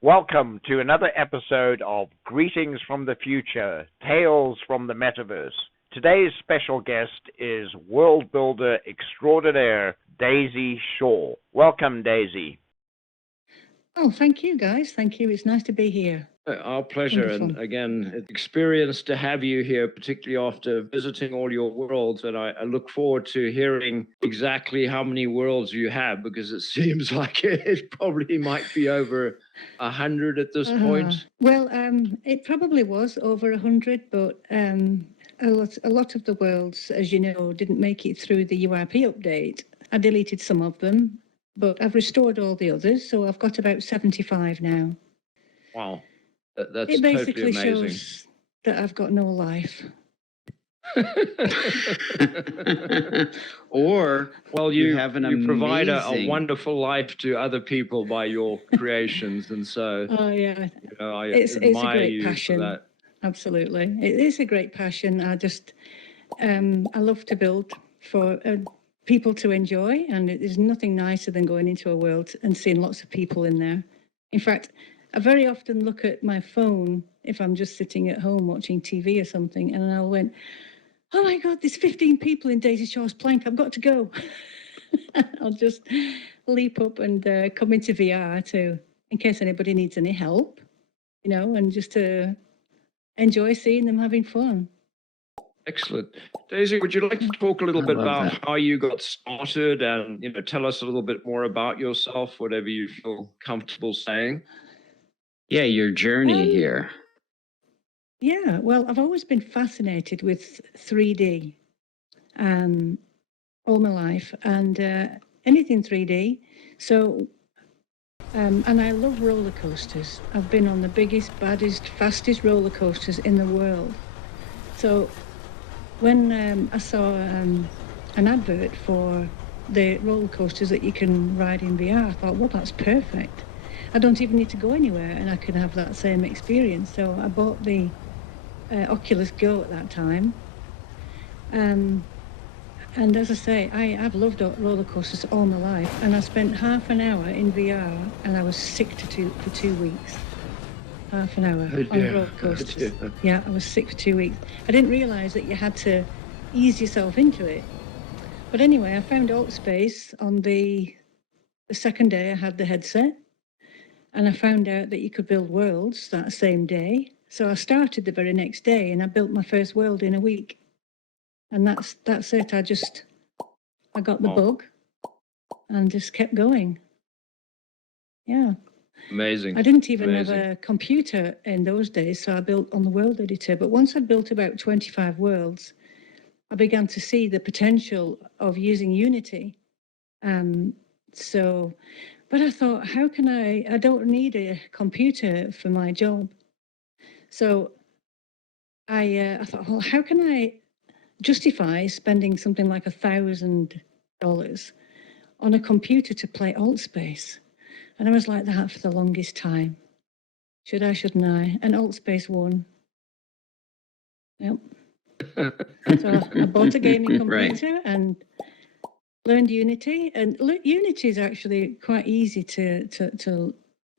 Welcome to another episode of Greetings from the Future, Tales from the Metaverse. Today's special guest is world builder extraordinaire Daisy Shaw. Welcome, Daisy. Oh, thank you, guys. Thank you. It's nice to be here. Our pleasure. Wonderful. And again, it's experience to have you here, particularly after visiting all your worlds. And I look forward to hearing exactly how many worlds you have, because it seems like it probably might be over 100 at this point. Well, it probably was over 100, but a lot of the worlds, as you know, didn't make it through the URP update. I deleted some of them, but I've restored all the others, so I've got about 75 now. Wow. That's It basically totally amazing. shows that I've got no life. Or, well, you have an you provide a amazing- wonderful life to other people by your creations, and so Oh, yeah. I It's a admire great you for passion. that. Absolutely. It is a great passion. I love to build for people to enjoy, and there's nothing nicer than going into a world and seeing lots of people in there. In fact, I very often look at my phone if I'm just sitting at home watching TV or something, and I went, oh my God, there's 15 people in Daisy Shaw's plank. I've got to go. I'll just leap up and come into VR in case anybody needs any help, and just to enjoy seeing them having fun. Excellent. Daisy, would you like to talk a little bit about that. how you got started and, tell us a little bit more about yourself, whatever you feel comfortable saying? Yeah, your journey here. Yeah, well, I've always been fascinated with 3D all my life, and anything 3D. So, and I love roller coasters. I've been on the biggest, baddest, fastest roller coasters in the world. So when I saw an advert for the roller coasters that you can ride in VR, I thought, well, that's perfect. I don't even need to go anywhere and I can have that same experience. So I bought the Oculus Go at that time. And as I say, I've loved roller coasters all my life. And I spent half an hour in VR and I was sick for 2 weeks. Half an hour on roller coasters. Yeah, I was sick for 2 weeks. I didn't realise that you had to ease yourself into it. But anyway, I found AltSpace on the second day I had the headset. And I found out that you could build worlds that same day. So I started the very next day and I built my first world in a week. And that's it. I got the bug and just kept going. Yeah. Amazing. I didn't even have a computer in those days, so I built on the world editor. But once I'd built about 25 worlds, I began to see the potential of using Unity. But I thought, how can I don't need a computer for my job. So I thought, well, how can I justify spending something like $1,000 on a computer to play AltSpace? And I was like that for the longest time. Should I, shouldn't I? And AltSpace won. Yep. So I bought a gaming computer and learned Unity. And Unity is actually quite easy to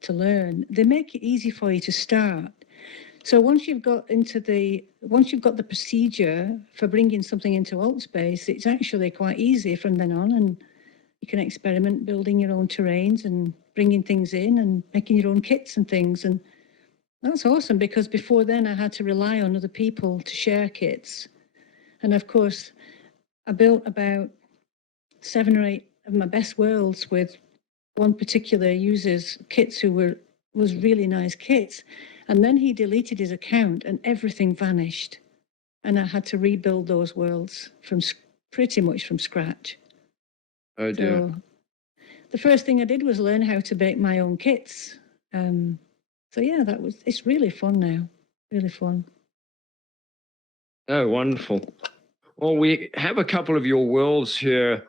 learn. They make it easy for you to start. So once you've got the procedure for bringing something into AltSpace, it's actually quite easy from then on, and you can experiment building your own terrains and bringing things in and making your own kits and things. And that's awesome, because before then I had to rely on other people to share kits. And of course, I built about 7 or 8 of my best worlds with one particular user's kits was really nice kits. And then he deleted his account and everything vanished. And I had to rebuild those worlds pretty much from scratch. Oh dear. So the first thing I did was learn how to bake my own kits. So yeah, it's really fun now, really fun. Oh, wonderful. Well, we have a couple of your worlds here.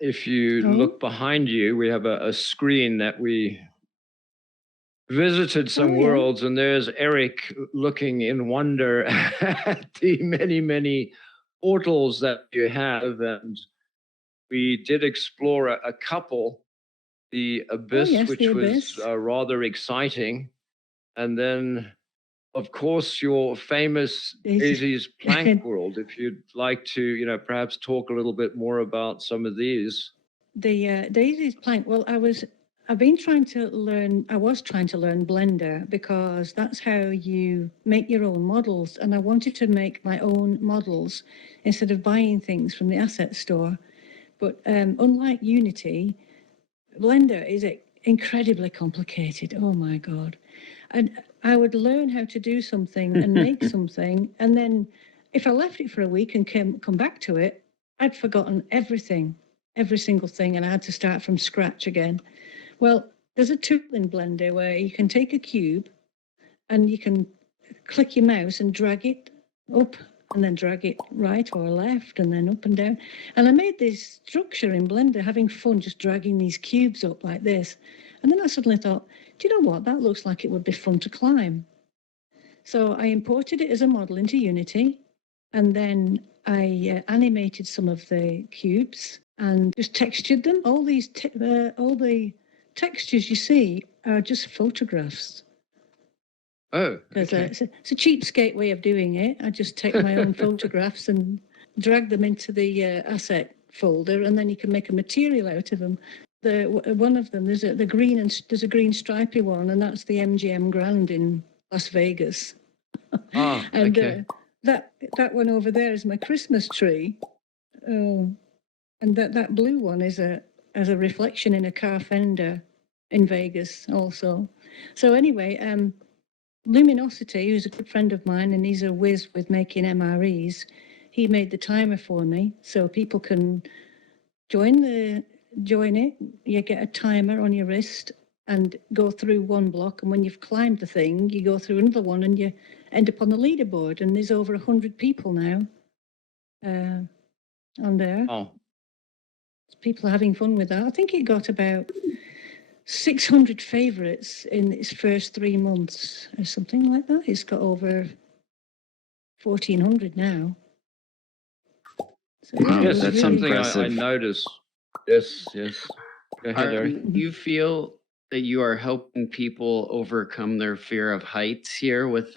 If you look behind you, we have a screen that we visited some worlds, and there's Eric looking in wonder at the many, many portals that you have. And we did explore a couple, the Abyss, yes, which the was Abyss. rather exciting. And then, of course, your famous Daisy's Plank World. If you'd like to, perhaps talk a little bit more about some of these. The Daisy's Plank. Well, I was trying to learn Blender because that's how you make your own models. And I wanted to make my own models instead of buying things from the asset store. But unlike Unity, Blender is incredibly complicated. Oh my God. And I would learn how to do something and make something. And then if I left it for a week and come back to it, I'd forgotten everything, every single thing. And I had to start from scratch again. Well, there's a tool in Blender where you can take a cube and you can click your mouse and drag it up and then drag it right or left and then up and down. And I made this structure in Blender, having fun just dragging these cubes up like this. And then I suddenly thought, do you know what? That looks like it would be fun to climb. So I imported it as a model into Unity, and then I animated some of the cubes and just textured them. All the textures you see are just photographs. Oh, Because okay. it's a cheapskate way of doing it. I just take my own photographs and drag them into the asset folder, and then you can make a material out of them. One of them, there's a green stripy one, and that's the MGM Grand in Las Vegas. And Okay. that one over there is my Christmas tree. And that blue one is as a reflection in a car fender in Vegas also. So anyway, Luminosity, who's a good friend of mine, and he's a whiz with making MREs, he made the timer for me so people can join it. You get a timer on your wrist and go through one block. And when you've climbed the thing, you go through another one and you end up on the leaderboard. And there's over 100 people now on there. Oh. People are having fun with that. I think it got about 600 favorites in its first 3 months or something like that. It's got over 1,400 now. So, Wow, Yes, that's that's something I impressive. noticed. Yes. Go ahead, Eric. Do you feel that you are helping people overcome their fear of heights here with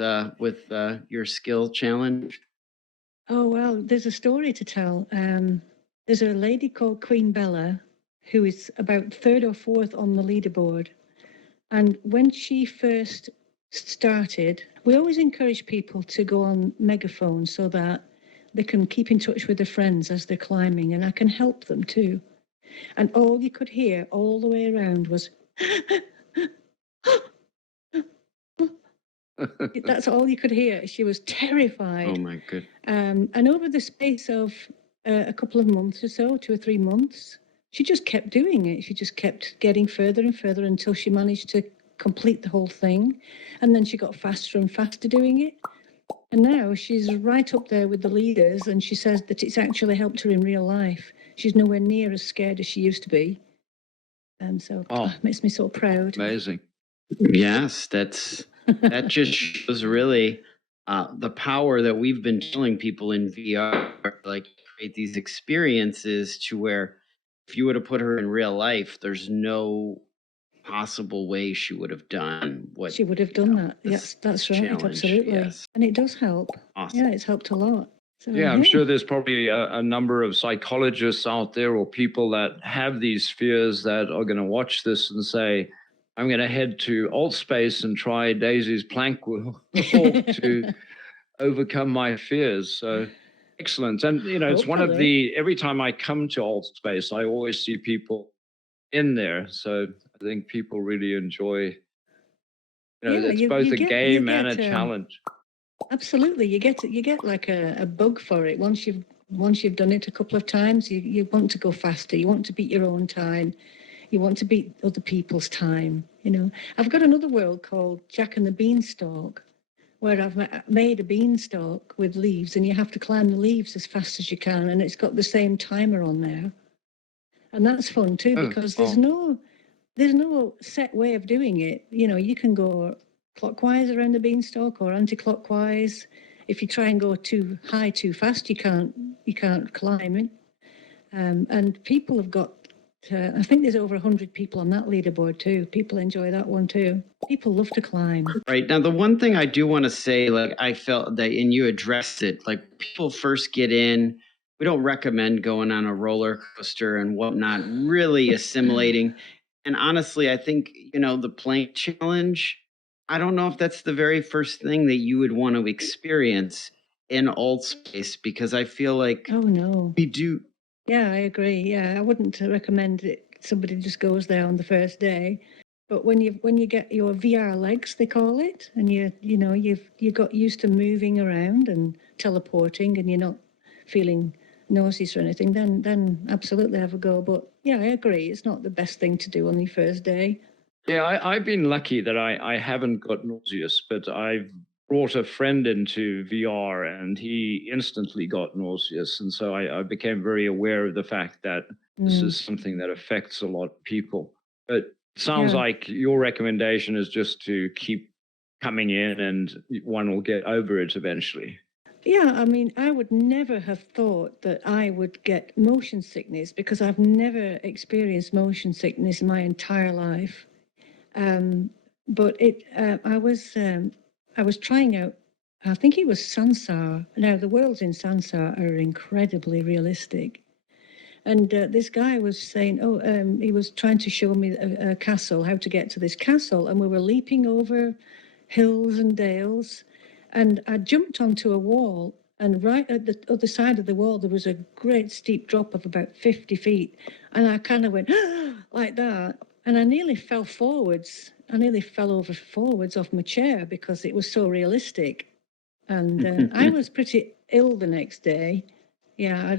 your skill challenge? Oh, well, there's a story to tell. There's a lady called Queen Bella who is about third or fourth on the leaderboard. And when she first started, we always encourage people to go on megaphone so that they can keep in touch with their friends as they're climbing, and I can help them too. And all you could hear all the way around was, that's all you could hear. She was terrified. Oh my goodness. And over the space of a couple of months or so, 2 or 3 months, she just kept doing it. She just kept getting further and further until she managed to complete the whole thing. And then she got faster and faster doing it. And now she's right up there with the leaders, and she says that it's actually helped her in real life. She's nowhere near as scared as she used to be. And so it makes me so proud. Amazing. Yes, that just shows really the power that we've been telling people in VR, like create these experiences to where if you were to put her in real life, there's no possible way she would have done what she would have done that. Yes, that's right. challenge. Absolutely. Yes. And it does help. Awesome. Yeah, it's helped a lot. So, Yeah, I'm sure there's probably a number of psychologists out there or people that have these fears that are going to watch this and say, I'm going to head to AltSpace and try Daisy's plank walk to overcome my fears. So excellent. And, it's one of every time I come to AltSpace, I always see people in there. So I think people really enjoy, it's both a game and a challenge. Absolutely. You get like a bug for it. Once you've done it a couple of times, you want to go faster. You want to beat your own time. You want to beat other people's time. I've got another world called Jack and the Beanstalk, where I've made a beanstalk with leaves, and you have to climb the leaves as fast as you can, and it's got the same timer on there. And that's fun too, because there's no set way of doing it. You can go clockwise around the beanstalk or anti-clockwise. If you try and go too high too fast, you can't climb it. And people have got, I think there's over 100 people on that leaderboard too. People enjoy that one too. People love to climb. Right. Now, the one thing I do want to say, like, I felt that, and you addressed it, like, people first get in, we don't recommend going on a roller coaster and whatnot, really assimilating. And honestly, I think, the plank challenge, I don't know if that's the very first thing that you would want to experience in alt space, because I feel like Oh no. we do. Yeah, I agree. Yeah, I wouldn't recommend it. Somebody just goes there on the first day. But when you get your VR legs, they call it, and you got used to moving around and teleporting, and you're not feeling nauseous or anything, then absolutely have a go. But yeah, I agree. It's not the best thing to do on your first day. Yeah, I've been lucky that I haven't got nauseous, but I've brought a friend into VR and he instantly got nauseous. And so I became very aware of the fact that this is something that affects a lot of people. But it sounds Yeah. like your recommendation is just to keep coming in and one will get over it eventually. Yeah, I mean, I would never have thought that I would get motion sickness because I've never experienced motion sickness in my entire life. But I was trying out. I think it was Sansar. Now the worlds in Sansar are incredibly realistic, and this guy was saying, he was trying to show me a castle, how to get to this castle, and we were leaping over hills and dales, and I jumped onto a wall. And right at the other side of the wall, there was a great steep drop of about 50 feet. And I kind of went like that. And I nearly fell forwards. I nearly fell over forwards off my chair because it was so realistic. And I was pretty ill the next day. Yeah,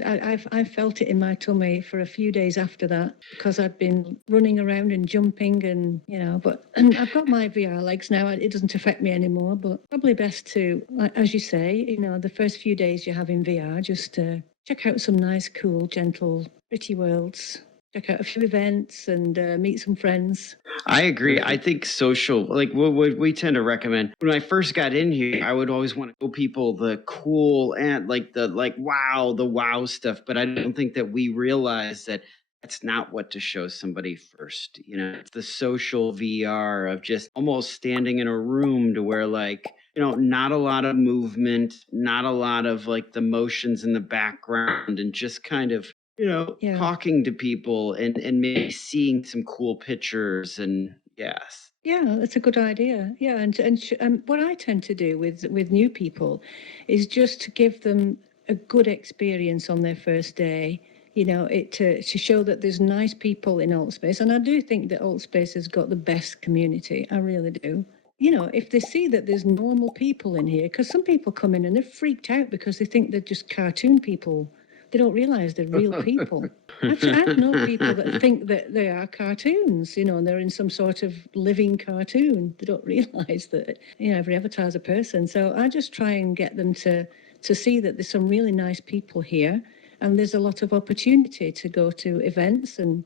I felt it in my tummy for a few days after that because I'd been running around and jumping and, and I've got my VR legs now. It doesn't affect me anymore, but probably best to, as you say, the first few days you have in VR, just check out some nice, cool, gentle, pretty worlds. Check out a few events and meet some friends. I agree. I think social, like what we tend to recommend. When I first got in here, I would always want to show people the cool and the wow stuff. But I don't think that we realize that that's not what to show somebody first. It's the social VR of just almost standing in a room to where not a lot of movement, not a lot of like the motions in the background, and just kind of Yeah. talking to people and maybe seeing some cool pictures and yes. Yeah, that's a good idea. Yeah, and what I tend to do with new people is just to give them a good experience on their first day. To show that there's nice people in Altspace, and I do think that Altspace has got the best community. I really do. If they see that there's normal people in here, because some people come in and they're freaked out because they think they're just cartoon people. They don't realize they're real people. I've known people that think that they are cartoons, and they're in some sort of living cartoon. They don't realize that, every avatar is a person. So I just try and get them to see that there's some really nice people here, and there's a lot of opportunity to go to events and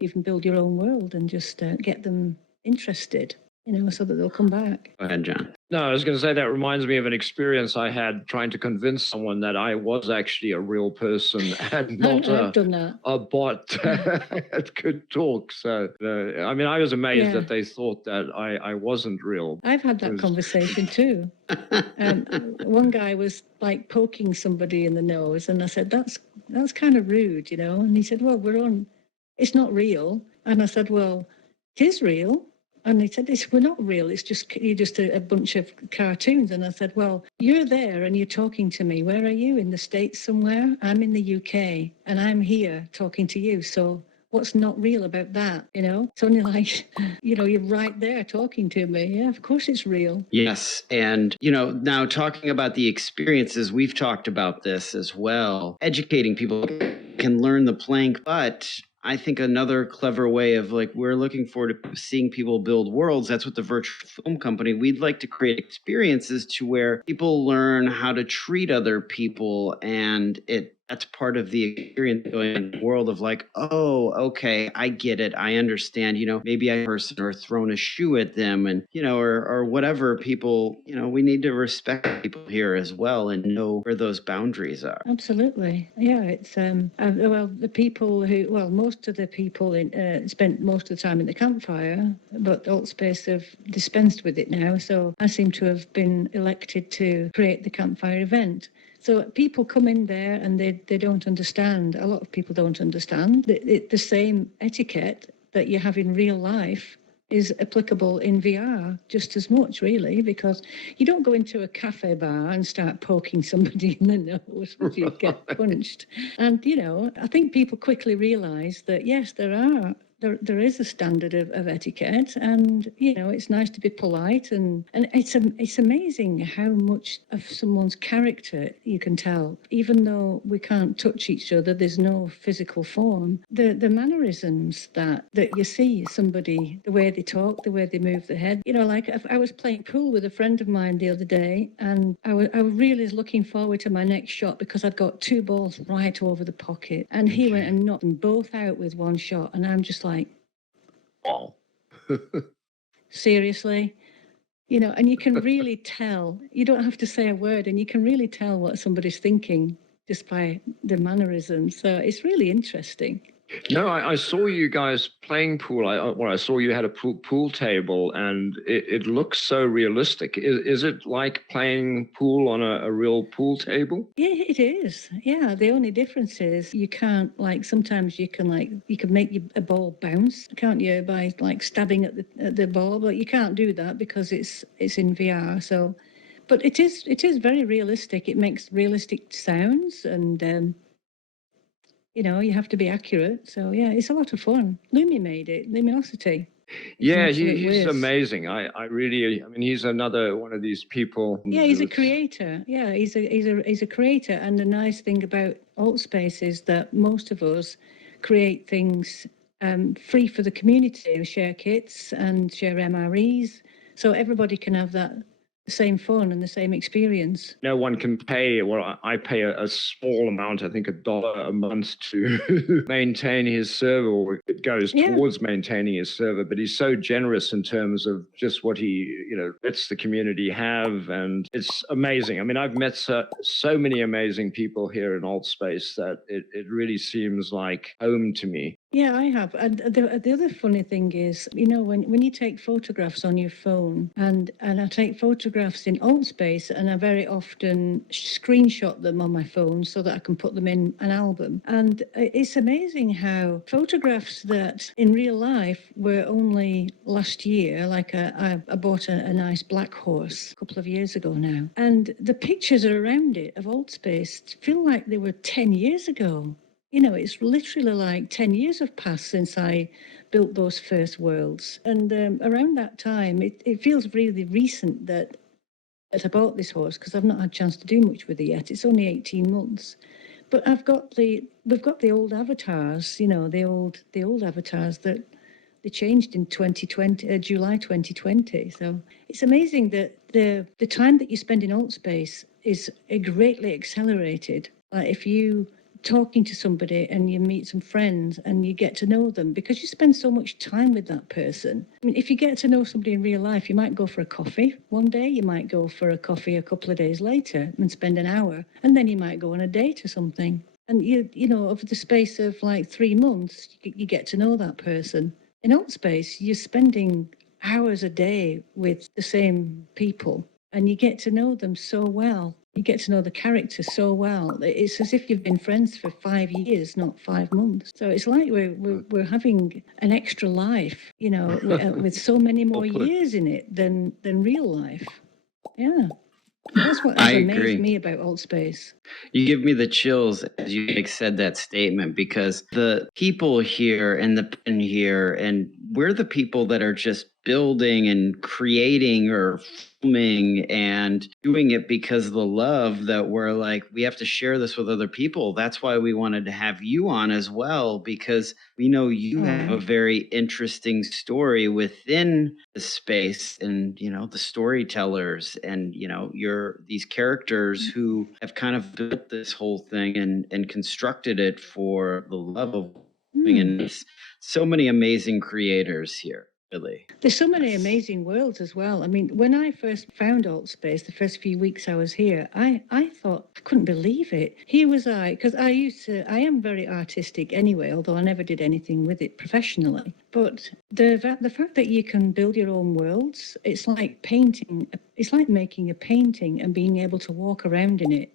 even build your own world and just get them interested, so that they'll come back. Go ahead, John. No, I was going to say that reminds me of an experience I had trying to convince someone that I was actually a real person and not I've done that. a bot that could talk. So, I was amazed that they thought that I wasn't real. I've had that conversation too. One guy was like poking somebody in the nose, and I said, that's kind of rude, And he said, well, it's not real. And I said, well, it is real. And he said, we're not real. You're just a bunch of cartoons. And I said, well, you're there and you're talking to me. Where are you? In the States somewhere? I'm in the UK and I'm here talking to you. So what's not real about that? It's only like, you're right there talking to me. Yeah, of course it's real. Yes. And, now talking about the experiences, we've talked about this as well. Educating people can learn the plank, but I think another clever way of we're looking forward to seeing people build worlds. That's what the virtual film company, we'd like to create experiences to where people learn how to treat other people, and it that's part of the experience going in the world of like, oh, okay, I get it. I understand, maybe I person or thrown a shoe at them and, or whatever people, we need to respect people here as well and know where those boundaries are. Absolutely. Yeah, it's well, the people who, well, most of the people spent most of the time in the campfire, but Altspace have dispensed with it now. So I seem to have been elected to create the campfire event. So people come in there and they don't understand. A lot of people don't understand the same etiquette that you have in real life is applicable in VR just as much, really, because you don't go into a cafe bar and start poking somebody in the nose if you get punched. And, I think people quickly realise that, yes, there is a standard of etiquette, and it's nice to be polite, and it's amazing how much of someone's character you can tell, even though we can't touch each other. There's no physical form. The mannerisms that you see somebody, the way they talk, the way they move their head. Like I was playing pool with a friend of mine the other day, and I was really looking forward to my next shot because I'd got two balls right over the pocket, and he went and knocked them both out with one shot, and I'm just like, Wow. seriously? And you can really tell, you don't have to say a word, and you can really tell what somebody's thinking just by the mannerisms. So it's really interesting. No, I saw you guys playing pool. I saw you had a pool table, and it looks so realistic. Is it like playing pool on a real pool table? Yeah, it is. Yeah, the only difference is you can't, sometimes you can make a ball bounce, can't you, by stabbing at the ball, but you can't do that because it's in VR. So, but it is very realistic. It makes realistic sounds, and you have to be accurate. So yeah, it's a lot of fun. Lumi made it, Luminosity. Yeah, he's amazing. I mean, he's another one of these people. Yeah, he's a creator. Yeah, he's a creator. And the nice thing about Altspace is that most of us create things free for the community. We share kits and share MREs, so everybody can have that same fun and the same experience. No one can pay. Well, I pay a small amount, I think $1 a month to maintain his server, or it goes towards maintaining his server. But he's so generous in terms of just what he, lets the community have. And it's amazing. I mean, I've met so many amazing people here in Altspace that it really seems like home to me. Yeah, I have. And the other funny thing is, when you take photographs on your phone, and I take photographs in Altspace, and I very often screenshot them on my phone so that I can put them in an album. And it's amazing how photographs that in real life were only last year, like I bought a nice black horse a couple of years ago now, and the pictures around it of Altspace feel like they were 10 years ago. It's literally like 10 years have passed since I built those first worlds. And around that time, it feels really recent that I bought this horse, because I've not had a chance to do much with it yet. It's only 18 months. But we've got the old avatars, the old avatars that they changed in 2020, July 2020. So it's amazing that the time that you spend in Altspace is greatly accelerated. Like if you talking to somebody and you meet some friends and you get to know them, because you spend so much time with that person. I mean, if you get to know somebody in real life, you might go for a coffee one day, you might go for a coffee a couple of days later and spend an hour, and then you might go on a date or something. And over the space of like 3 months, you get to know that person. In Altspace, you're spending hours a day with the same people, and you get to know them so well. You get to know the character so well. It's as if you've been friends for 5 years, not 5 months. So it's like we're having an extra life, with so many more years in it than real life. Yeah. That's what has amazed me about Altspace. You give me the chills as you said that statement, because the people here and the pen here, and we're the people that are just building and creating or filming and doing it because of the love that we're like, we have to share this with other people. That's why we wanted to have you on as well, because we know you have a very interesting story within the space and, the storytellers and, these characters who have kind of built this whole thing and constructed it for the love of and it's so many amazing creators here. Really. There's so many amazing worlds as well. I mean, when I first found Alt Space, the first few weeks I was here, I thought, I couldn't believe it. Here was I, because I am very artistic anyway, although I never did anything with it professionally. But the fact that you can build your own worlds, it's like painting, it's like making a painting and being able to walk around in it.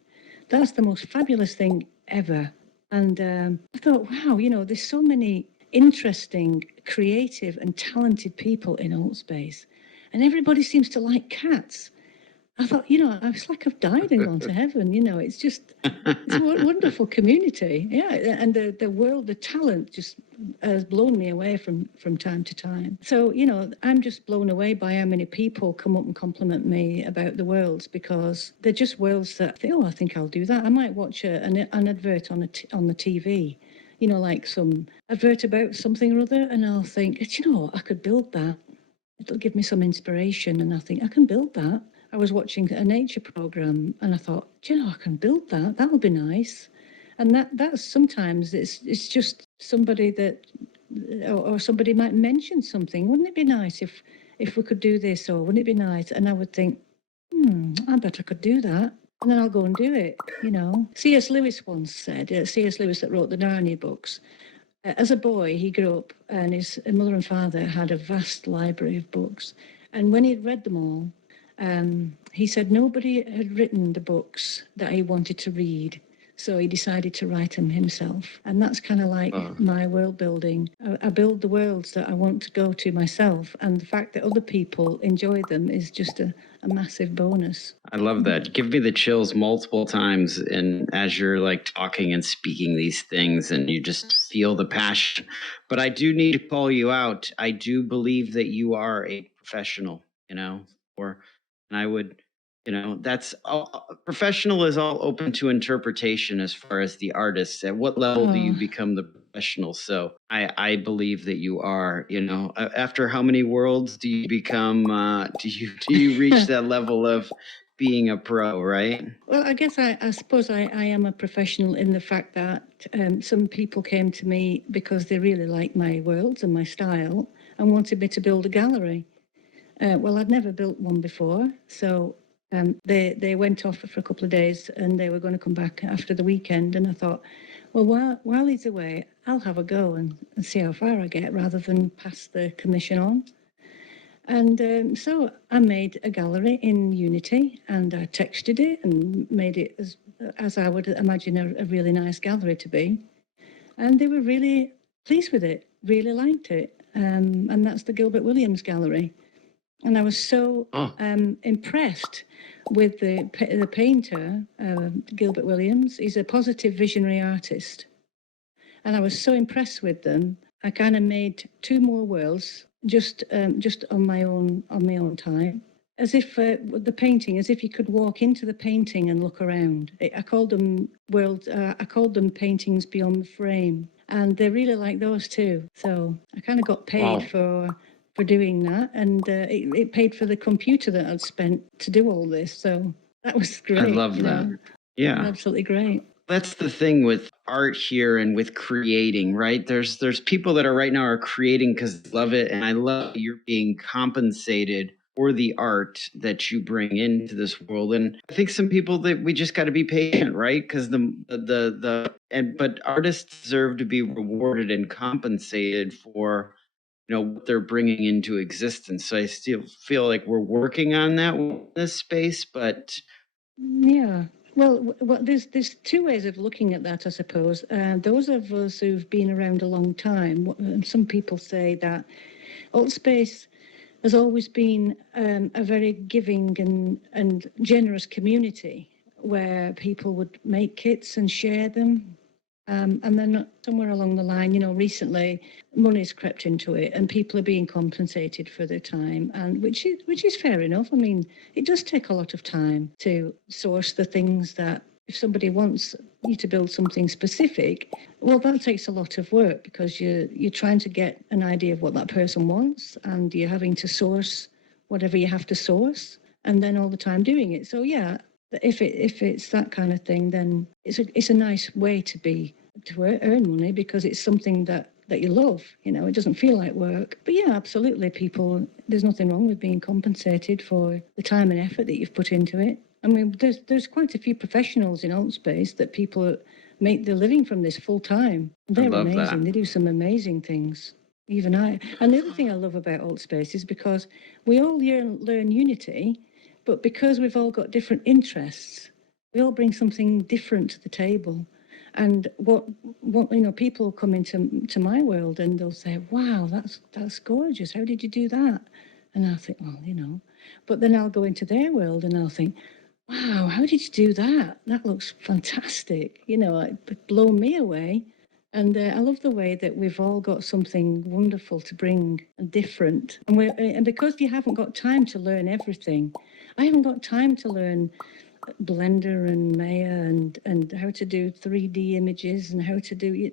That's the most fabulous thing ever. And I thought, wow, there's so many interesting, creative and talented people in Alt Space. And everybody seems to like cats. I thought, I was like I've died and gone to heaven. It's just, it's a wonderful community. Yeah, and the world, the talent just has blown me away from time to time. So, I'm just blown away by how many people come up and compliment me about the worlds, because they're just worlds that I think, I think I'll do that. I might watch an advert on the TV, like some advert about something or other, and I'll think, I could build that. It'll give me some inspiration, and I think I can build that. I was watching a nature program, and I thought, I can build that. That'll be nice. And that's sometimes it's just somebody that, or somebody might mention something. Wouldn't it be nice if we could do this, or wouldn't it be nice? And I would think, I bet I could do that. And then I'll go and do it, C.S. Lewis once said, C.S. Lewis that wrote the Narnia books, as a boy, he grew up and his mother and father had a vast library of books. And when he'd read them all, he said nobody had written the books that he wanted to read. So he decided to write them himself. And that's kind of like my world building. I build the worlds that I want to go to myself. And the fact that other people enjoy them is just a massive bonus. I love that. Give me the chills multiple times. And as you're like talking and speaking these things and you just feel the passion. But I do need to call you out. I do believe that you are a professional, and I would, that's all, professional is all open to interpretation as far as the artist. At what level do you become the professional? So I believe that you are, after how many worlds do you become, do you reach that level of being a pro, right? Well, I guess I suppose I am a professional in the fact that some people came to me because they really liked my worlds and my style and wanted me to build a gallery. Well, I'd never built one before, so they went off for a couple of days and they were going to come back after the weekend. And I thought, well, while he's away, I'll have a go and see how far I get rather than pass the commission on. And so I made a gallery in Unity and I textured it and made it as I would imagine a really nice gallery to be. And they were really pleased with it, really liked it. And that's the Gilbert Williams Gallery. And I was so impressed with the painter, Gilbert Williams. He's a positive visionary artist. And I was so impressed with them. I kind of made 2 more worlds just on my own time, as if the painting, as if you could walk into the painting and look around. I called them worlds. I called them paintings beyond the frame, and they really like those too. So I kind of got paid for doing that, and it paid for the computer that I'd spent to do all this. So that was great. I love that. Yeah, absolutely great. That's the thing with art here and with creating, right? There's people that are right now are creating because they love it, and I love you're being compensated for the art that you bring into this world. And I think some people that we just got to be patient, right? Because but artists deserve to be rewarded and compensated for what they're bringing into existence. So I still feel like we're working on that in this space, but yeah. Well, there's 2 ways of looking at that, I suppose. Those of us who've been around a long time, some people say that Alt Space has always been a very giving and generous community where people would make kits and share them. And then somewhere along the line, recently money's crept into it and people are being compensated for their time, and which is fair enough. I mean, it does take a lot of time to source the things that if somebody wants you to build something specific, well, that takes a lot of work because you're trying to get an idea of what that person wants and you're having to source whatever you have to source and then all the time doing it. So yeah, if it's that kind of thing, then it's a nice way to earn money because it's something that you love. It doesn't feel like work. But yeah, absolutely, there's nothing wrong with being compensated for the time and effort that you've put into it. I mean, there's quite a few professionals in Altspace that people make their living from this full time. They're amazing. That. They do some amazing things. Even I. And the other thing I love about Altspace is because we all learn Unity, but because we've all got different interests, we all bring something different to the table. And what people will come into my world and they'll say, "Wow, that's gorgeous. How did you do that?" And I'll think, well, But then I'll go into their world and I'll think, "Wow, how did you do that? That looks fantastic." It blown me away. And I love the way that we've all got something wonderful to bring and different. And because you haven't got time to learn everything, I haven't got time to learn Blender and Maya and how to do 3D images and how to do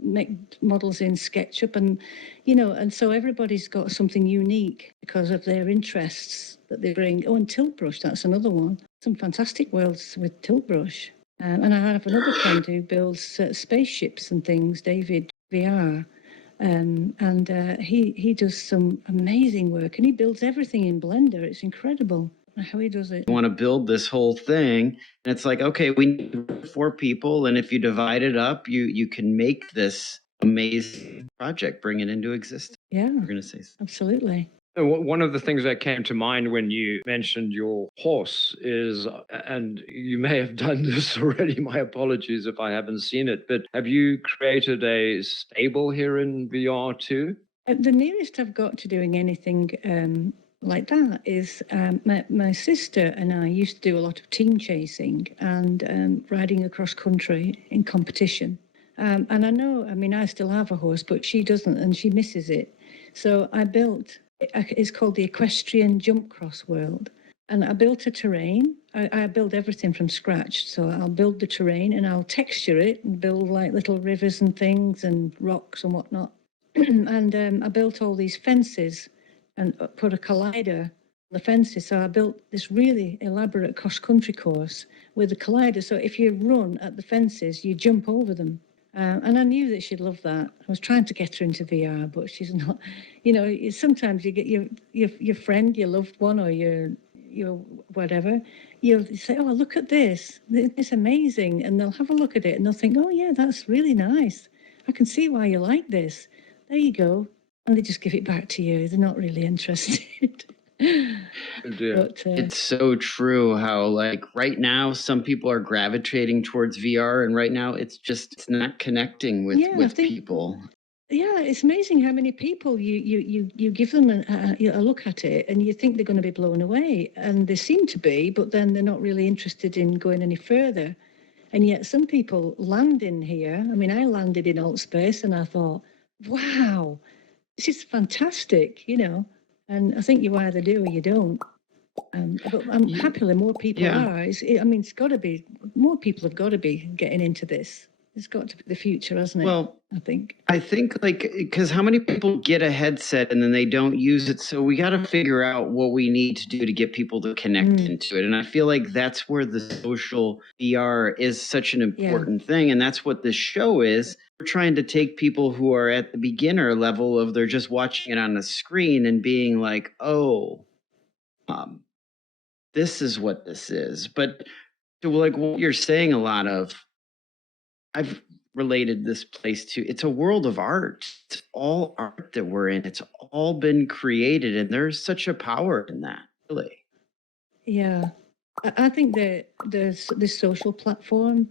make models in SketchUp and so everybody's got something unique because of their interests that they bring. Oh, and Tiltbrush, that's another one. Some fantastic worlds with Tiltbrush. And I have another friend who builds spaceships and things, David VR. And he does some amazing work and he builds everything in Blender. It's incredible how he does it. You want to build this whole thing, and it's like, okay, we need 4 people, and if you divide it up, you can make this amazing project, bring it into existence. Yeah, we're going to say so. Absolutely. One of the things that came to mind when you mentioned your horse is, and you may have done this already, my apologies if I haven't seen it, but have you created a stable here in VR too? The nearest I've got to doing anything like that is my sister and I used to do a lot of team chasing and riding across country in competition. And I still have a horse, but she doesn't and she misses it. So I built, it's called the Equestrian Jump Cross World. And I built a terrain. I build everything from scratch. So I'll build the terrain and I'll texture it and build like little rivers and things and rocks and whatnot. And I built all these fences and put a collider on the fences. So I built this really elaborate cross-country course with a collider. So if you run at the fences, you jump over them. And I knew that she'd love that. I was trying to get her into VR, but she's not. Sometimes you get your friend, your loved one, or your whatever. You'll say, "Oh, look at this! It's amazing," and they'll have a look at it and they'll think, "Oh, yeah, that's really nice. I can see why you like this. There you go." And they just give it back to you. They're not really interested. But, it's so true how like right now some people are gravitating towards VR and right now it's not connecting with people. Yeah, it's amazing how many people you give them a look at it and you think they're going to be blown away, and they seem to be, but then they're not really interested in going any further. And yet some people land in here. I mean, I landed in Altspace and I thought, wow, this is fantastic, and I think you either do or you don't. But happily more people are. It's got to be, more people have got to be getting into this. It's got to be the future, hasn't it? Well, I think like, because how many people get a headset and then they don't use it? So we got to figure out what we need to do to get people to connect into it. And I feel like that's where the social VR is such an important thing. And that's what this show is. We're trying to take people who are at the beginner level of they're just watching it on the screen and being like, oh, this is what this is. But to like what you're saying, a lot of, I've related this place to, it's a world of art. It's all art that we're in. It's all been created, and there's such a power in that, really. Yeah, I think that this social platform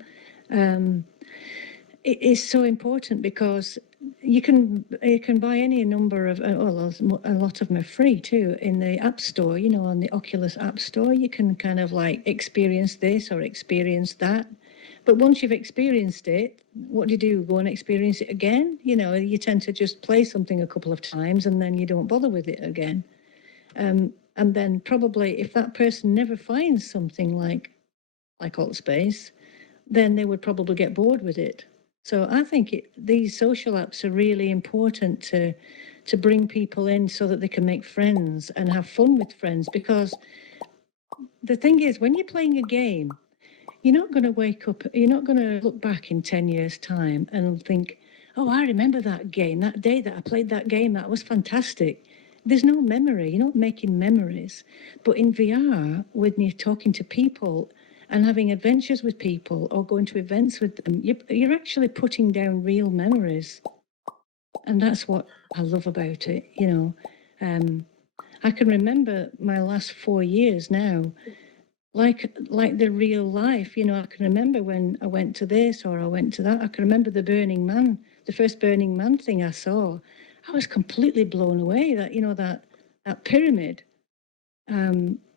it is so important because you can buy any number of, a lot of them are free too in the App Store. On the Oculus App Store, you can kind of like experience this or experience that. But once you've experienced it, what do? Go and experience it again? You know, you tend to just play something a couple of times and then you don't bother with it again. And then probably if that person never finds something like alt space, then they would probably get bored with it. So I think these social apps are really important to bring people in so that they can make friends and have fun with friends. Because the thing is, when you're playing a game, you're not going to wake up, you're not going to look back in 10 years' time and think, oh, I remember that game, that day that I played that game, that was fantastic. There's no memory, you're not making memories. But in VR, when you're talking to people and having adventures with people or going to events with them, you're actually putting down real memories. And that's what I love about it, you know. I can remember my last 4 years now, like the real life, you know. I can remember when I went to this or I went to that. I can remember the Burning Man, the first Burning Man thing I saw. I was completely blown away that, you know, that pyramid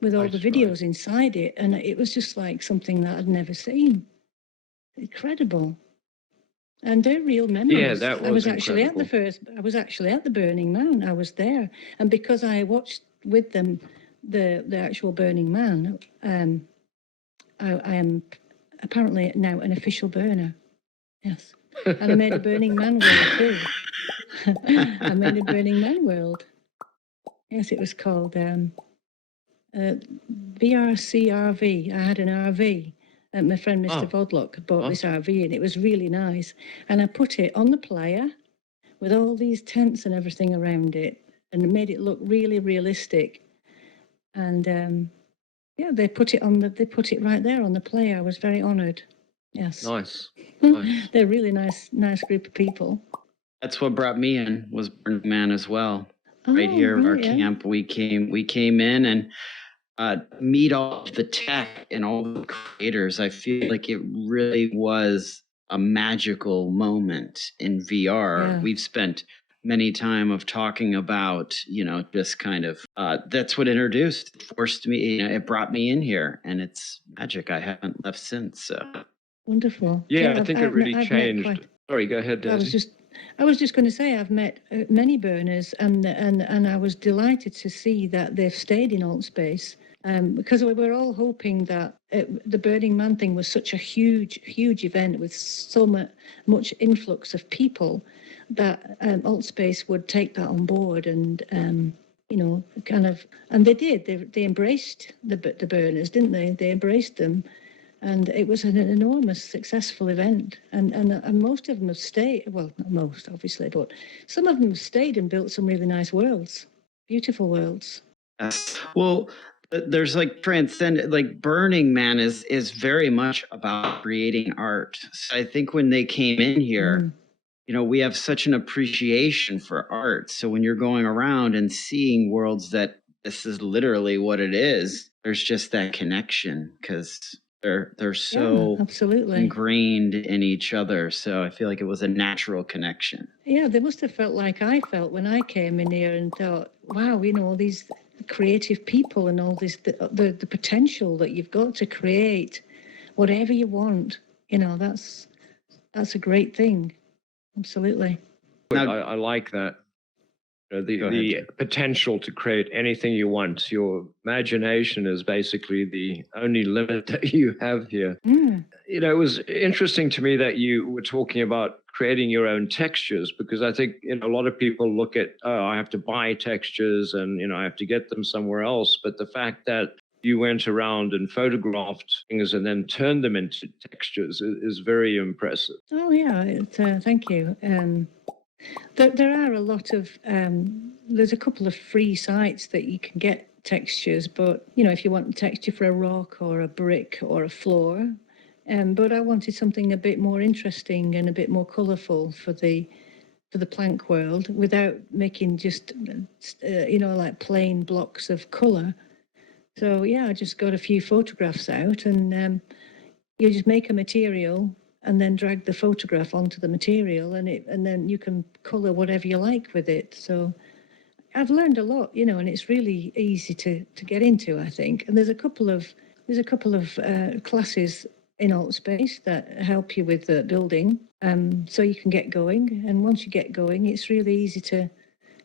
with all the videos inside it. And it was just like something that I'd never seen. Incredible. And they're real memories. Yeah, that was I was actually at the Burning Man. I was there. And because I watched with them the actual Burning Man, I am apparently now an official burner. Yes. And I made a Burning Man world too. I made a Burning Man world. Yes, it was called BRCRV. I had an RV. My friend Mr. Vodlock bought this RV and it was really nice. And I put it on the playa with all these tents and everything around it and made it look really realistic. And yeah, they put it right there on the playa. I was very honoured. Yes. Nice. They're a really nice group of people. That's what brought me in, was Burning Man as well. Right here, our camp, we came in and meet all the tech and all the creators. I feel like it really was a magical moment in VR. Yeah. We've spent many time of talking about, you know, just kind of that's what forced me, you know, it brought me in here, and it's magic. I haven't left since. So wonderful. Yeah, I think it really changed. Sorry, go ahead, Daisy. I was just going to say I've met many burners, and I was delighted to see that they've stayed in alt space. Because we were all hoping that the Burning Man thing was such a huge event with so much influx of people that alt space would take that on board and you know, kind of, and they did. They embraced the burners, didn't they? They embraced them, and it was an enormous successful event. And most of them have stayed. Well, not most, obviously, but some of them have stayed and built some really nice worlds, beautiful worlds. Well, there's like like Burning Man is very much about creating art. So I think when they came in here, you know, we have such an appreciation for art. So when you're going around and seeing worlds that this is literally what it is, there's just that connection because they're so absolutely ingrained in each other. So I feel like it was a natural connection. Yeah, they must have felt like I felt when I came in here and thought, wow, you know, all these creative people and all this, the potential that you've got to create whatever you want, you know, that's a great thing. Absolutely. I like that. You know, the potential to create anything you want. Your imagination is basically the only limit that you have here. You know, it was interesting to me that you were talking about creating your own textures, because I think, you know, a lot of people look at, oh, I have to buy textures and, you know, I have to get them somewhere else. But the fact that you went around and photographed things and then turned them into textures is very impressive. Oh, yeah. Thank you. There are a lot of, there's a couple of free sites that you can get textures, but, you know, if you want a texture for a rock or a brick or a floor, but I wanted something a bit more interesting and a bit more colourful for the plank world without making just, you know, like plain blocks of colour. So, yeah, I just got a few photographs out and you just make a material and then drag the photograph onto the material and then you can colour whatever you like with it. So I've learned a lot, you know, and it's really easy to get into, I think. And there's a couple of classes in AltSpace that help you with the building, so you can get going. And once you get going, it's really easy to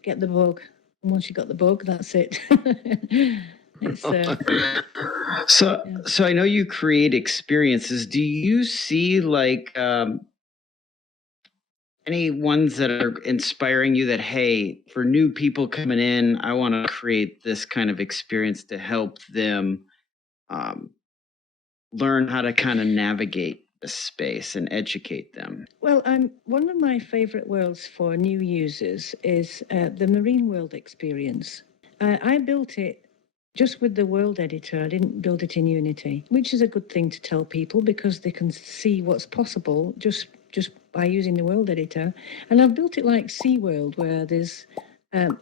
get the bug. And once you got the bug, that's it. It's So, yeah. so I know you create experiences. Do you see like any ones that are inspiring you that, hey, for new people coming in, I want to create this kind of experience to help them learn how to kind of navigate the space and educate them? Well, one of my favorite worlds for new users is the Marine World experience. I built it just with the world editor. I didn't build it in Unity, which is a good thing to tell people because they can see what's possible just by using the world editor. And I've built it like SeaWorld, where there's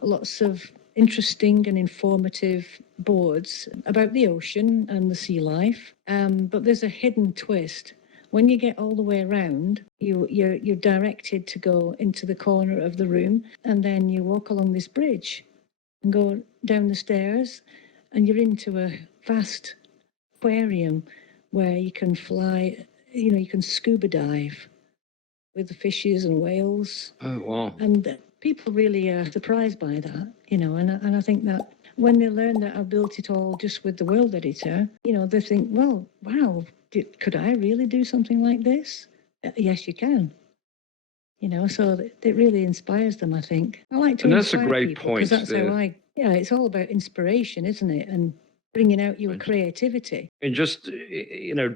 lots of interesting and informative boards about the ocean and the sea life. But there's a hidden twist. When you get all the way around, you're directed to go into the corner of the room, and then you walk along this bridge and go down the stairs, and you're into a vast aquarium where you can fly, you can scuba dive with the fishes and whales. Oh, wow. And people really are surprised by that, and I think that when they learn that I've built it all just with the world editor, they think, well, wow, could I really do something like this? Yes, you can. So it really inspires them, I think. I like to And that's a inspire great people because point that's how it's all about inspiration, isn't it? And bringing out your creativity. And just,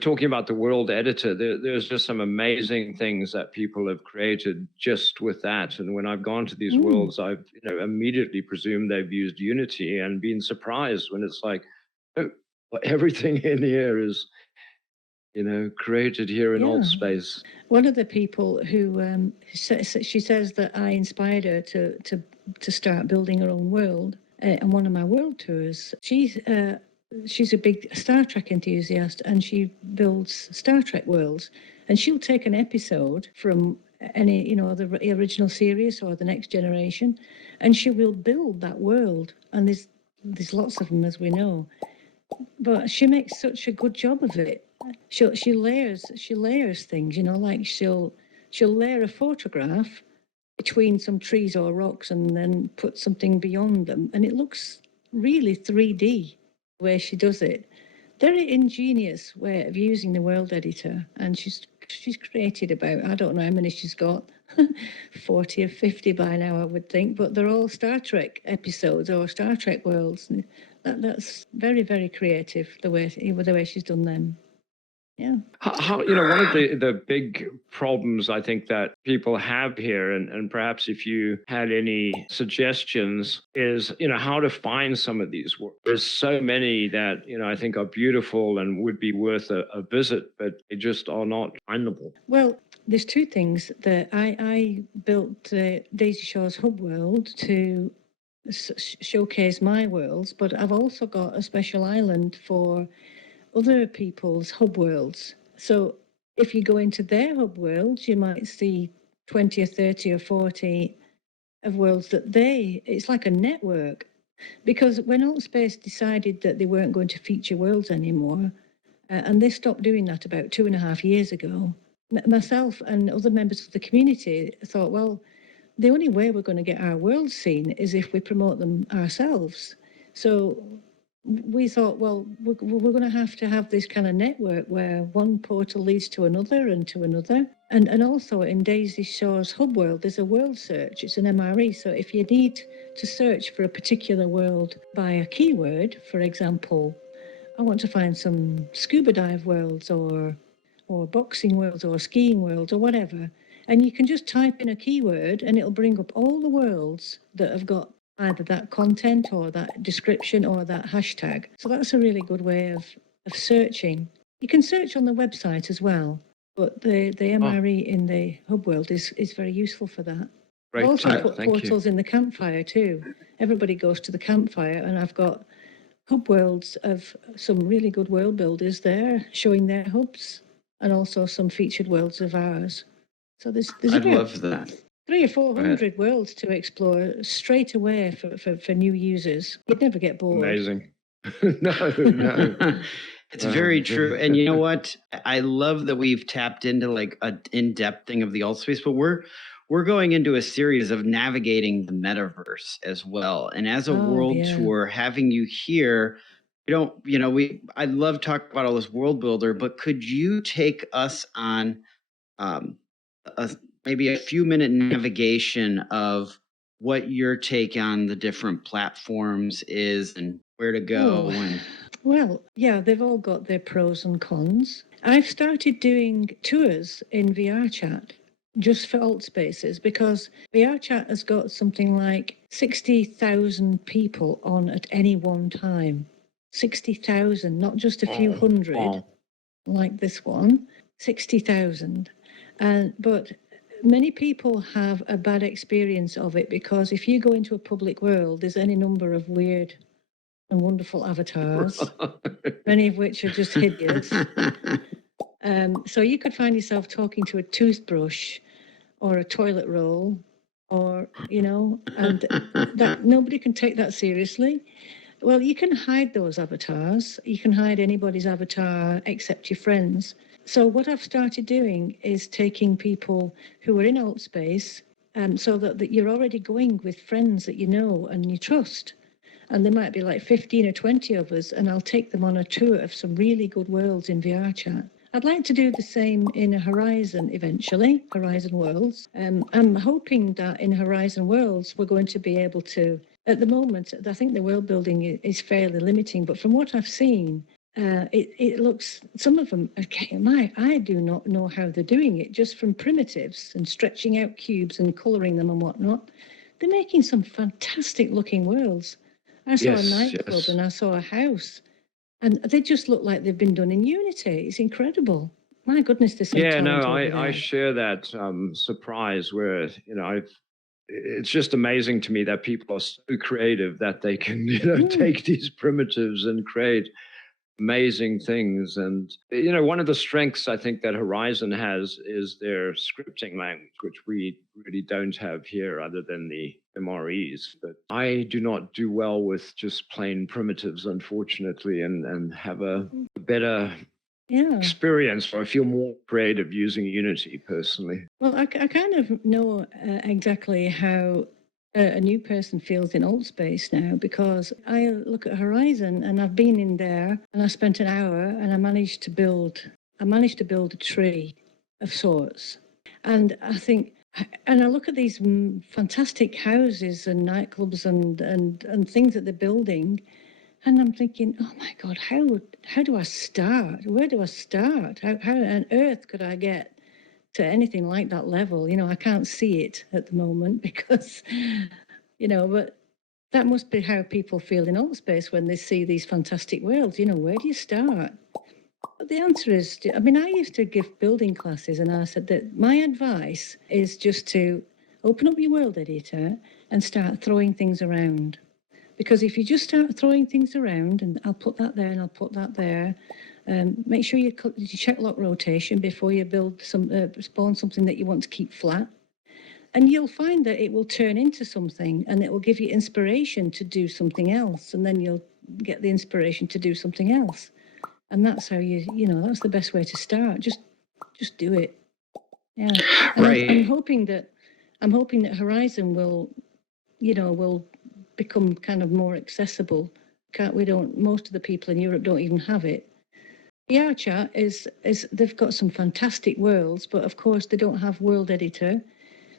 talking about the world editor, there's just some amazing things that people have created just with that. And when I've gone to these worlds, I've immediately presumed they've used Unity and been surprised when it's like, oh, everything in here is, created here in AltSpace. One of the people who she says that I inspired her to start building her own world on one of my world tours. She's a big Star Trek enthusiast, and she builds Star Trek worlds. And she'll take an episode from any, the original series or the Next Generation, and she will build that world. And there's lots of them, as we know. But she makes such a good job of it. She layers things, like she'll layer a photograph between some trees or rocks and then put something beyond them, and it looks really 3D the way she does it. Very ingenious way of using the world editor, and she's created about, I don't know how many she's got, 40 or 50 by now, I would think, but they're all Star Trek episodes or Star Trek worlds. That's very, very creative, the way she's done them. Yeah. How one of the big problems I think that people have here, and perhaps if you had any suggestions, is how to find some of these works. There's so many that I think are beautiful and would be worth a visit, but they just are not findable. Well, there's two things that I built Daisy Shaw's Hub World to showcase my worlds, but I've also got a special island for other people's hub worlds. So if you go into their hub worlds, you might see 20 or 30 or 40 of worlds that it's like a network. Because when AltSpace decided that they weren't going to feature worlds anymore, and they stopped doing that about 2.5 years ago, myself and other members of the community thought, well, the only way we're going to get our worlds seen is if we promote them ourselves. So we thought, well, we're going to have this kind of network where one portal leads to another and to another. And also in Daisy Shaw's Hub World, there's a world search. It's an MRE. So if you need to search for a particular world by a keyword, for example, I want to find some scuba dive worlds or boxing worlds or skiing worlds or whatever. And you can just type in a keyword and it'll bring up all the worlds that have got either that content or that description or that hashtag. So that's a really good way of searching. You can search on the website as well, but the MRE in the hub world is very useful for that. Great. I've also put Thank portals in the campfire too. Everybody goes to the campfire, and I've got hub worlds of some really good world builders there showing their hubs, and also some featured worlds of ours. So there's I about love that. 300 or 400 worlds to explore straight away for new users. You'd never get bored. Amazing. No. It's very true. And you know what? I love that we've tapped into like a in-depth thing of the alt space, but we're going into a series of navigating the metaverse as well. And as a world yeah. tour, having you here, we don't, you know, I love talking about all this world builder, but could you take us on maybe a few minute navigation of what your take on the different platforms is and where to go? And Well, yeah, they've all got their pros and cons. I've started doing tours in VR chat just for alt spaces because VR chat has got something like 60,000 people on at any one time. 60,000, not just a few hundred like this one, 60,000. But many people have a bad experience of it because if you go into a public world, there's any number of weird and wonderful avatars, many of which are just hideous. So you could find yourself talking to a toothbrush or a toilet roll, or, you know, and that nobody can take that seriously. Well, you can hide those avatars. You can hide anybody's avatar except your friends. So what I've started doing is taking people who are in alt space, so that you're already going with friends that you know and you trust. And there might be like 15 or 20 of us, and I'll take them on a tour of some really good worlds in VR chat. I'd like to do the same in Horizon eventually, Horizon Worlds. I'm hoping that in Horizon Worlds, we're going to be able to, at the moment, I think the world building is fairly limiting, but from what I've seen, it looks, some of them, okay, I do not know how they're doing it, just from primitives and stretching out cubes and colouring them and whatnot. They're making some fantastic looking worlds. I saw a nightclub and I saw a house, and they just look like they've been done in Unity. It's incredible. My goodness, there's some talent over there. I share that surprise where, you know, it's just amazing to me that people are so creative that they can, you know, take these primitives and create amazing things. And, you know, one of the strengths I think that Horizon has is their scripting language, which we really don't have here other than the MREs. But I do not do well with just plain primitives, unfortunately, and have a better experience, or I feel more creative using Unity personally. Well, I kind of know exactly how a new person feels in alt space now, because I look at Horizon and I've been in there and I spent an hour and I managed to build a tree of sorts. And I think, and I look at these fantastic houses and nightclubs and things that they're building, and I'm thinking, oh my God, how do I start? Where do I start? How on earth could I get to anything like that level? You know, I can't see it at the moment because, you know, but that must be how people feel in alt space when they see these fantastic worlds. You know, where do you start? But the answer is, I mean, I used to give building classes, and I said that my advice is just to open up your world editor and start throwing things around. Because if you just start throwing things around, and I'll put that there and I'll put that there, make sure you check lock rotation before you build spawn something that you want to keep flat. And you'll find that it will turn into something, and it will give you inspiration to do something else. And then you'll get the inspiration to do something else. And that's how you know, that's the best way to start. Just do it. Yeah. And right. I'm hoping that Horizon will become kind of more accessible. Most of the people in Europe don't even have it. VR chat is they've got some fantastic worlds, but of course they don't have world editor.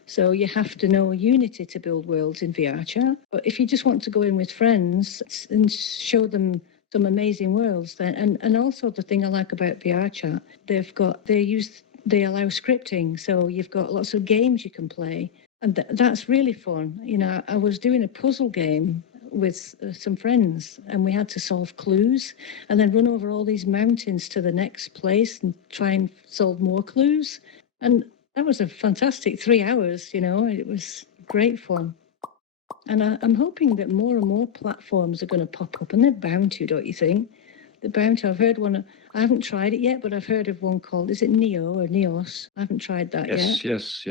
So you have to know Unity to build worlds in VR chat. But if you just want to go in with friends and show them some amazing worlds, then and also the thing I like about VR chat, they allow scripting, so you've got lots of games you can play, and that's really fun. You know, I was doing a puzzle game with some friends, and we had to solve clues and then run over all these mountains to the next place and try and solve more clues. And that was a fantastic 3 hours, you know, it was great fun. And I'm hoping that more and more platforms are going to pop up, and they're bound to, don't you think? They're bound to. I've heard one, I haven't tried it yet, but I've heard of one called, is it Neo or Neos? I haven't tried that yet. Yes.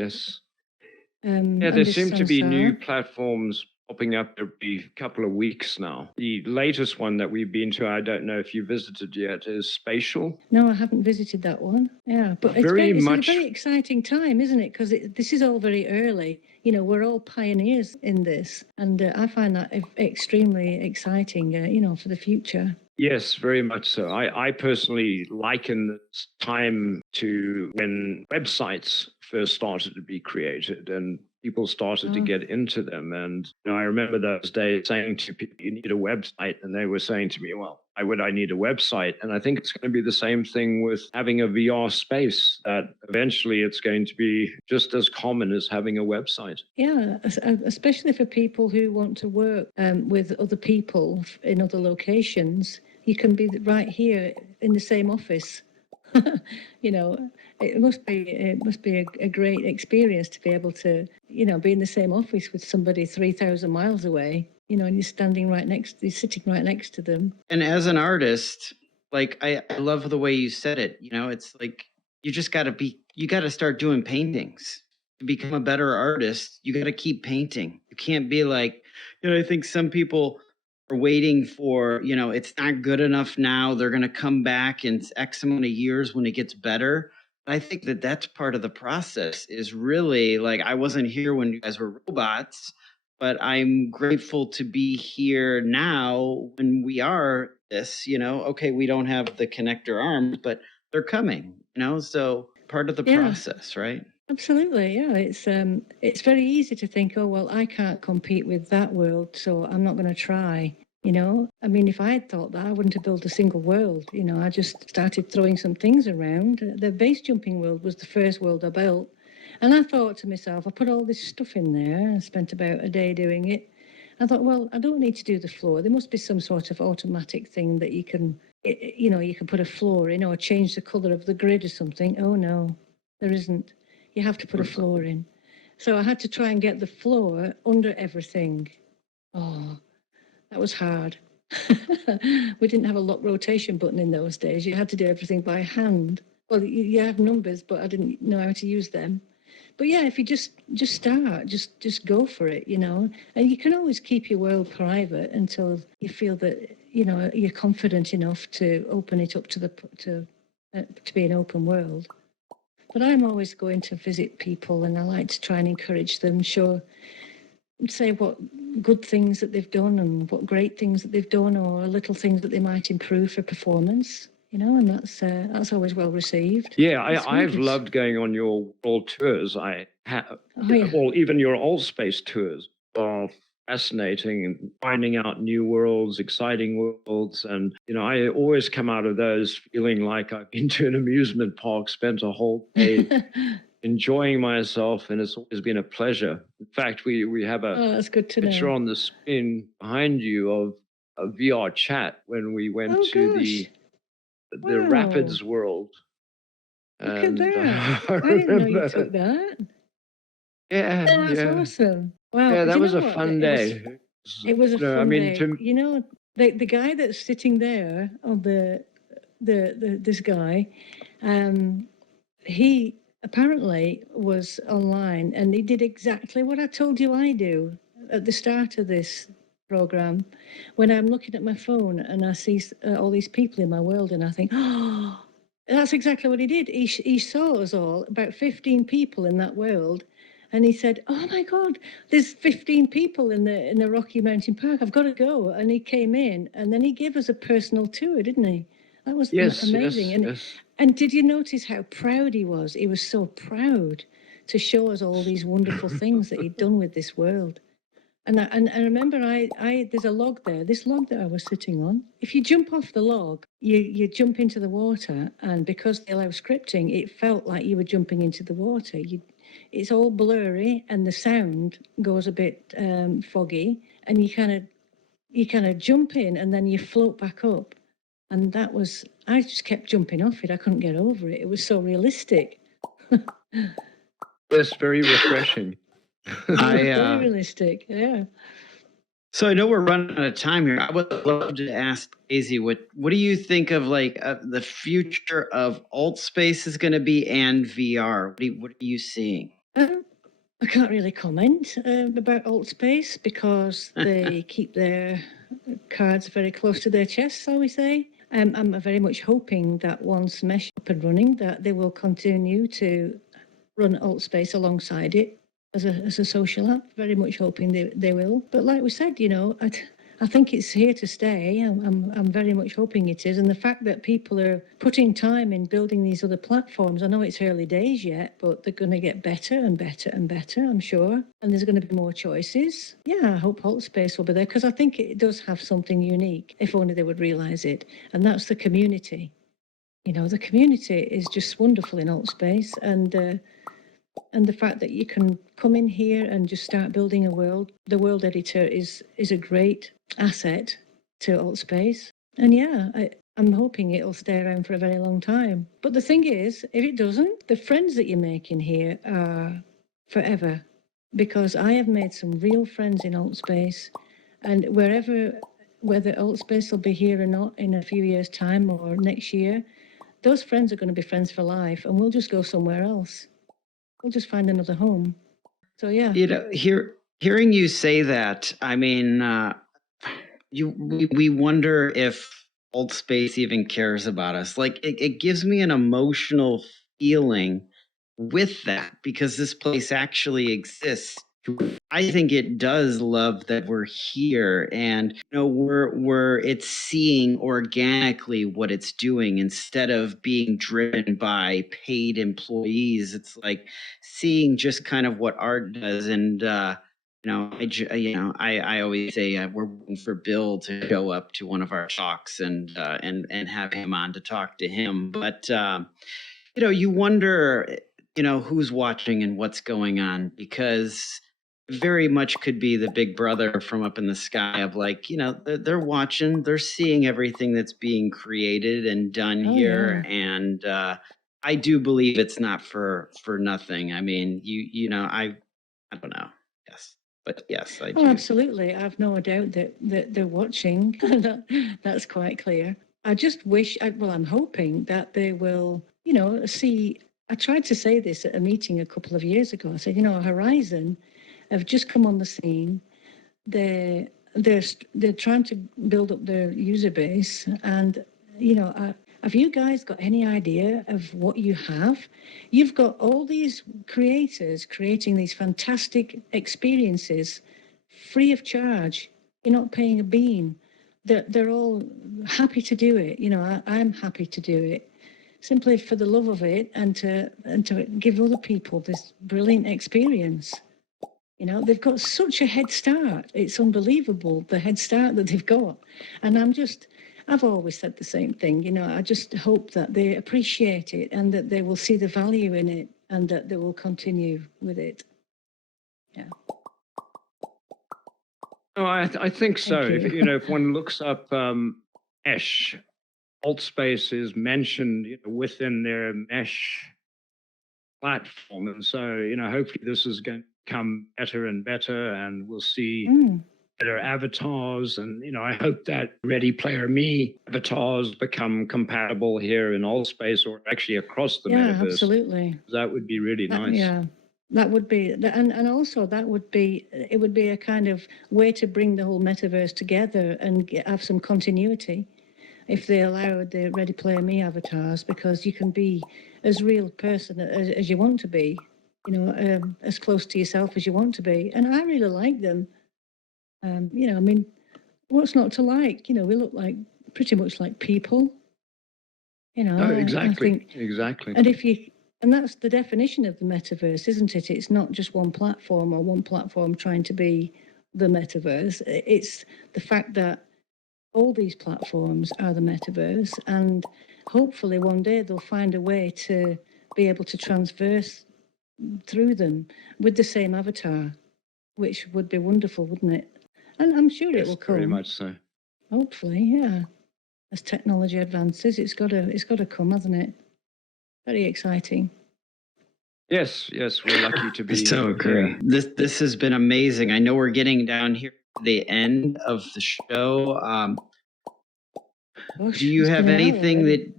Yeah, there seem to be new platforms popping up every couple of weeks now. The latest one that we've been to, I don't know if you visited yet, is Spatial. No, I haven't visited that one. Yeah, but it's a very exciting time, isn't it? Because this is all very early. You know, we're all pioneers in this, and I find that extremely exciting. For the future. Yes, very much so. I personally liken this time to when websites first started to be created and people started to get into them. And I remember those days saying to people, you need a website. And they were saying to me, well, why would I need a website? And I think it's going to be the same thing with having a VR space, that eventually it's going to be just as common as having a website. Yeah, especially for people who want to work with other people in other locations. You can be right here in the same office. It must be a great experience to be able to, be in the same office with somebody 3,000 miles away, and you're sitting right next to them. And as an artist, like I love the way you said it. It's like you got to start doing paintings. To become a better artist, you got to keep painting. You can't be like, I think some people are waiting for, it's not good enough now. They're going to come back in X amount of years when it gets better. I think that that's part of the process, is really like, I wasn't here when you guys were robots, but I'm grateful to be here now when we are this, okay, we don't have the connector arms, but they're coming, so part of the process, right? Absolutely, yeah. It's very easy to think, oh, well, I can't compete with that world, so I'm not going to try. I mean, if I had thought that, I wouldn't have built a single world. I just started throwing some things around. The base jumping world was the first world I built. And I thought to myself, I put all this stuff in there and spent about a day doing it. I thought, well, I don't need to do the floor. There must be some sort of automatic thing that you can put a floor in or change the colour of the grid or something. Oh, no, there isn't. You have to put a floor in. So I had to try and get the floor under everything. Oh, that was hard. We didn't have a lock rotation button in those days. You had to do everything by hand. Well, you have numbers, but I didn't know how to use them. But yeah, if you just start, just go for it, And you can always keep your world private until you feel that, you're confident enough to open it up to be an open world. But I'm always going to visit people, and I like to try and encourage them, say what good things that they've done and what great things that they've done, or little things that they might improve for performance, and that's always well received. Yeah, I've loved going on your world tours. I have, well, even your old space tours are fascinating, and finding out new worlds, exciting worlds. And, I always come out of those feeling like I've been to an amusement park, spent a whole day enjoying myself, and it's always been a pleasure. In fact, we have a that's good to picture know. on the screen behind you of a VR chat when we went to the Rapids world. Look at that. I didn't know you took that. Yeah. Oh, that's awesome. Wow. Yeah, that was a fun day. It was a fun day. The guy that's sitting there on this guy, he apparently was online, and he did exactly what I told you I do at the start of this program. When I'm looking at my phone and I see all these people in my world, and I think, oh, that's exactly what he did. He saw us all, about 15 people in that world, and he said, oh my God, there's 15 people in the Rocky Mountain Park. I've got to go. And he came in, and then he gave us a personal tour, didn't he? That was amazing. Yes. And did you notice how proud he was? He was so proud to show us all these wonderful things that he'd done with this world. And I remember there's a log there, this log that I was sitting on. If you jump off the log, you jump into the water, and because they allow scripting, it felt like you were jumping into the water. It's all blurry, and the sound goes a bit foggy, and you kind of jump in, and then you float back up. And I just kept jumping off it. I couldn't get over it. It was so realistic. It's very refreshing. Very realistic, yeah. So I know we're running out of time here. I would love to ask Daisy, what do you think of the future of alt space is going to be, and VR? What are you seeing? I can't really comment about AltSpace because they keep their cards very close to their chests, shall we say. I'm very much hoping that once Mesh is up and running, that they will continue to run AltSpace alongside it as a social app. Very much hoping they will. But like we said, I think it's here to stay. I'm very much hoping it is. And the fact that people are putting time in building these other platforms, I know it's early days yet, but they're going to get better and better and better, I'm sure. And there's going to be more choices. Yeah, I hope AltSpace will be there because I think it does have something unique, if only they would realise it. And that's the community. The community is just wonderful in AltSpace. And the fact that you can come in here and just start building a world, the world editor is a great asset to AltSpace. And yeah, I'm hoping it'll stay around for a very long time. But the thing is, if it doesn't, the friends that you make in here are forever. Because I have made some real friends in AltSpace. And whether AltSpace will be here or not in a few years' time or next year, those friends are going to be friends for life, and we'll just go somewhere else. We'll just find another home. So yeah. Hearing you say that, I mean, we wonder if Old Space even cares about us. Like it gives me an emotional feeling with that because this place actually exists. I think it does love that we're here, and it's seeing organically what it's doing instead of being driven by paid employees. It's like seeing just kind of what art does, and I always say we're waiting for Bill to show up to one of our talks and have him on to talk to him, but. You wonder, who's watching and what's going on because very much could be the big brother from up in the sky of like, they're watching, they're seeing everything that's being created and done here. Yeah. And I do believe it's not for nothing. I mean, I don't know. Yes. But yes, I do. Oh, absolutely. I've no doubt that they're watching. That's quite clear. I just wish, I'm hoping that they will, see. I tried to say this at a meeting a couple of years ago. I said, Horizon have just come on the scene. They're trying to build up their user base, and have you guys got any idea of what you have? You've got all these creators creating these fantastic experiences free of charge. You're not paying a bean. They're all happy to do it. I'm happy to do it simply for the love of it and to give other people this brilliant experience. They've got such a head start. It's unbelievable, the head start that they've got. And I've always said the same thing. I just hope that they appreciate it and that they will see the value in it and that they will continue with it. Yeah. Oh, I think so. Thank you. If one looks up Mesh, AltSpace is mentioned within their Mesh platform, and so hopefully this is going to become better and better, and we'll see better avatars. And I hope that Ready Player Me avatars become compatible here in AltSpace or actually across the metaverse. Yeah, absolutely. That would be really nice. Yeah. That would be, and also it would be a kind of way to bring the whole metaverse together and have some continuity if they allow the Ready Player Me avatars, because you can be as real person as you want to be, as close to yourself as you want to be. And I really like them. What's not to like? We look like pretty much like people. Exactly. I think, exactly. And that's the definition of the metaverse, isn't it? It's not just one platform or one platform trying to be the metaverse. It's the fact that all these platforms are the metaverse, and hopefully one day they'll find a way to be able to transverse through them with the same avatar, which would be wonderful, wouldn't it? And I'm sure it will come. Very much so. Hopefully, yeah. As technology advances, it's got to come, hasn't it? Very exciting. Yes, we're lucky to be. So agree. This has been amazing. I know we're getting down here to the end of the show. Do you have anything that?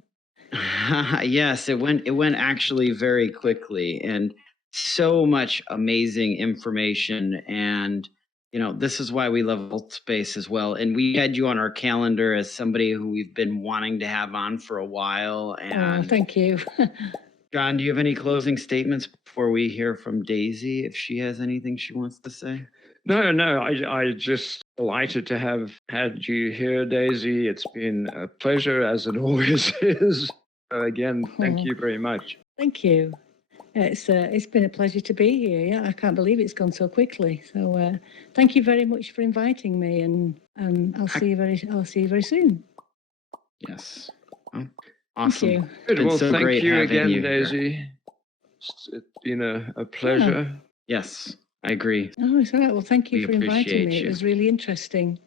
Yes, it went actually very quickly, and so much amazing information. And, this is why we love Alt Space as well. And we had you on our calendar as somebody who we've been wanting to have on for a while. Oh, And thank you. John, do you have any closing statements before we hear from Daisy, if she has anything she wants to say? No, I just delighted to have had you here, Daisy. It's been a pleasure, as it always is. Again, thank Oh. you very much. Thank you. It's been a pleasure to be here. Yeah, I can't believe it's gone so quickly. So thank you very much for inviting me, and I'll see you very soon. Yes. Oh, awesome. Thank you. Good. Been Well, so thank great you having again, you here. Daisy. It's been a pleasure. Yes, I agree. Oh, it's all right. Well, thank you We for inviting appreciate me. you. It was really interesting.